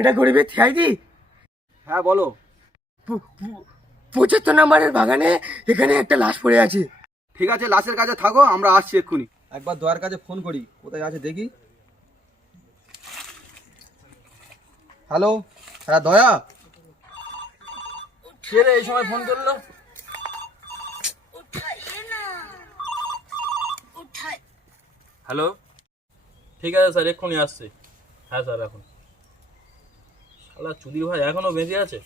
এটা গরিবের সিআইডি? হ্যাঁ বলো। 75 নম্বরের বাগানে এখানে একটা লাশ পড়ে আছে। ঠিক আছে, লাশের কাছে থাকো, আমরা আসছি এক্ষুনি। একবার দয়ার কাছে ফোন করি, কোথায় আছে দেখি। হ্যালো, হ্যাঁ দয়া। কে রে এই সময় ফোন করলো? হ্যালো, ঠিক আছে স্যার, এক্ষুনি আসছে। হ্যাঁ স্যার, এখন শালা চুদির ভাই এখনো বেঁচে আছে?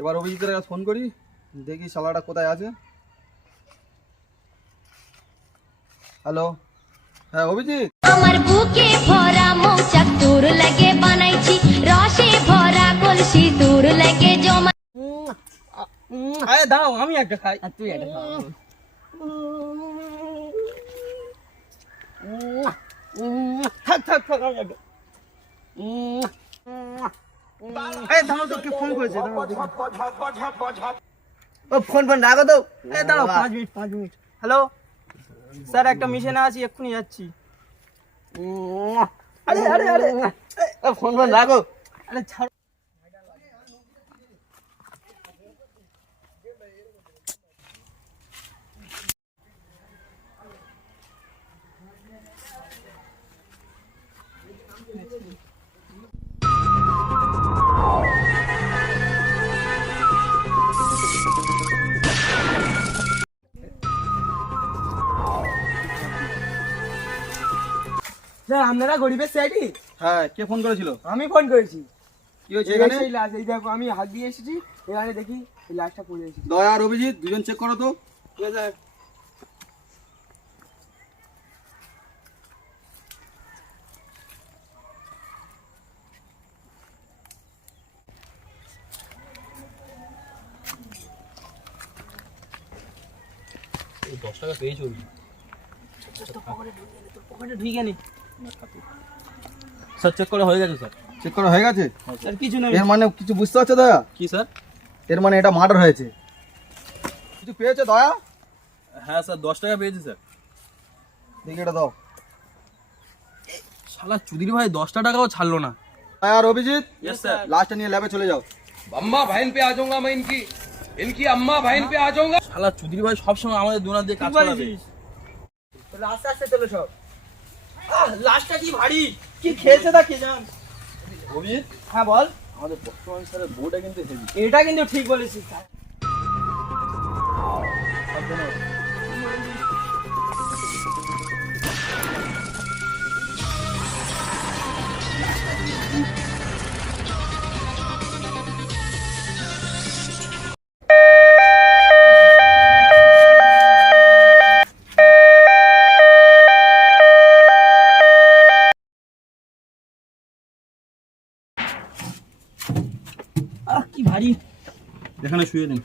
এবার অভিজিতের কাছে ফোন করি, দেখি শালাটা কোথায় আছে। হ্যালো, হ্যাঁ অভিজিৎ। আমার বুকে ভরা মৌচাক তোর লাগে বানাইছি, রসে ভরা কলসি তোর লাগে জমা। আরে দাও, আমি একটা খাই আর তুই একটা খা। থাক থাক থাক, আমি একটা। এই দাও তো, কে ফোন করেছে? ও ফোন রাখো তো। এই দাও, 5 মিনিট। হ্যালো স্যার, একটা মিশনে আছি, এক্ষুনি যাচ্ছি। আরে আরে আরে, ফোন রাখো। আরে ছাড়। স্যার, আপনারা গরিবের সিআইডি? হ্যাঁ, কে ফোন করেছিল? আমি ফোন করেছি। কি হয়েছে এখানে? এই লাশ, এই দেখো, আমি হাত দিয়ে এসেছি, এখানে দেখি এই লাশটা পড়ে আছে। দয়া আর অভিজিৎ দুজন চেক করো তো। ঠিক আছে স্যার। এই 10 টাকা পেয়েছো? পকেটে ঢুকে নি স্যার, চেক করা হয়ে গেছে স্যার। চেক করা হয়ে গেছে? স্যার, কিছু নেই। এর মানে কিছু বুঝতে পারছো দয়া? কি স্যার? এর মানে এটা মার্ডার হয়েছে। কিছু পেয়েছে দয়া? হ্যাঁ স্যার, 10 টাকা পেয়েছি স্যার। দেখি এটা দাও। শালা চুদির ভাই 10টা টাকাও ছাড়লো না। দয়া আর অভিজিৎ, यस স্যার। লাস্টটা নিয়ে ল্যাবে চলে যাও। अम्मा बहन पे आ जाऊंगा मैं, इनकी अम्मा बहन पे आ जाऊंगा। শালা চুদির ভাই সবসময় আমাদের দুনার দিয়ে কাজ করাবে। আস্তে আস্তে চলো সব। লাশটা কি ভারী, কি খেয়েছে তা কে জান। অভিজিৎ, হ্যাঁ বল। আমাদের বর্তমান স্যারের বউটা কিন্তু হেভি। এটা কিন্তু ঠিক বলেছিস। কি ভারী। এখানে শুয়ে দিন।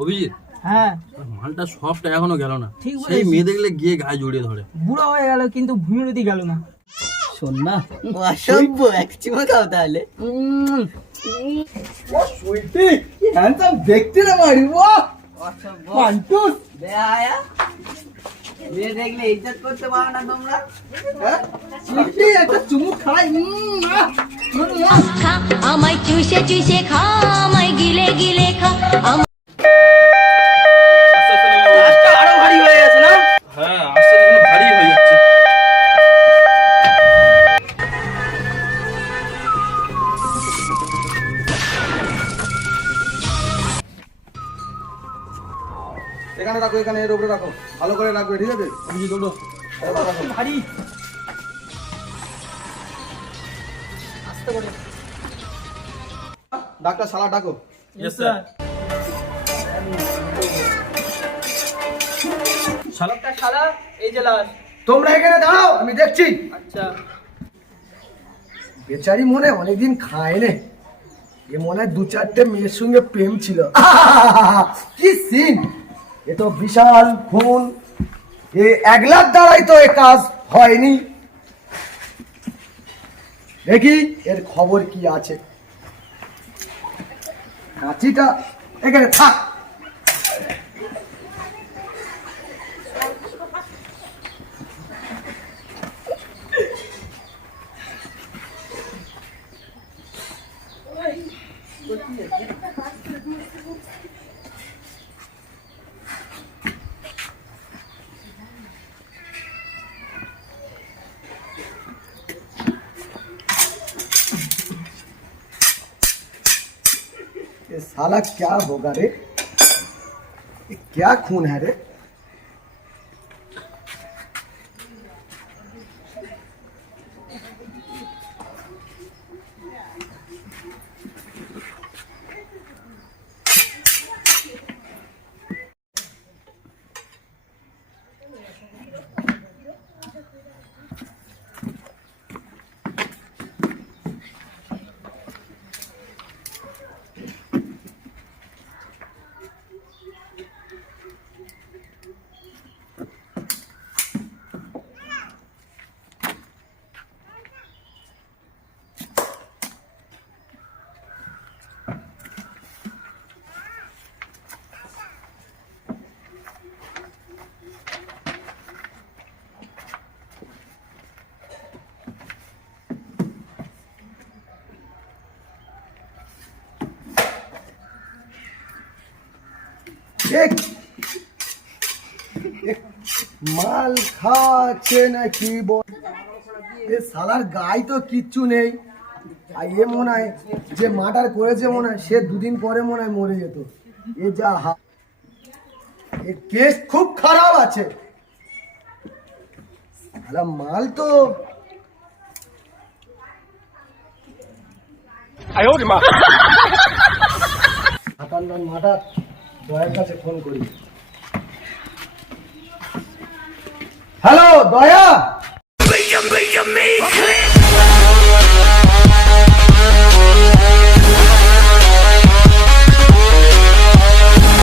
অভিজিৎ, হ্যাঁ মালটা সফট এখনো গেল না। ঠিক সেই বলেছিস। মেয়ে দেখলে গিয়ে গায়ে জড়িয়ে ধরে। বুড়া হয়ে গেল কিন্তু ভূমিরতি গেল না। শোন না, অসভ্য এক চিমা খাও তাহলে। সুইটি, কি হ্যান্ডসাম দেখতে রে মারি। বাহ, অসভ্য পান্টুস। বেহায়া, মেয়ে দেখলে ইজ্জত করতে পারো না তোমরা? হ্যাঁ, সুইটি একটা চুমু খাই। খা আমায় চুষে চুষে খা, আমায় গিলে গিলে খা। লাশটা আরো ভারী হয়ে গেছে না? হ্যাঁ, আস্তে আস্তে ভারী হয়ে যাচ্ছে। এখানে রাখো, এখানে এর উপরে রাখো, ভালো করে রাখবে, ঠিক আছে? অভিজিৎ, ওঠো। ভারী। আস্তে করে। ডাক্তার শালা ডাকো। Yes sir. শালাটা শালা, এই যে লাশ। তোমরা এখানে দাঁড়াও, আমি দেখছি। আচ্ছা। বেচারি মনে হয় অনেকদিন খায় নে, এ মনে হয় 2-4টে মেয়ের সঙ্গে প্রেম ছিল। কি সিন! এ তো বিশাল খুন, এ 1 লাখ দ্বারাই তো এ কাজ হয়নি। দেখি এর খবর কি আছে। কাঁচিটা এখানে থাক। ये साला क्या होगा रे? ये क्या खून है रे? एक মাল খাচ্ছে নাকি এ শালার গায়ে তো কিচ্ছু নেই। আর এ মনে হয় যে মার্ডার করেছে মনে হয় সে দুদিন পরে মনে হয় মরে যেত। এ যা এ কেস খুব খারাপ আছে। শালা মাল তো মার্ডার দয়ার কাছে ফোন করি। হ্যালো দয়া।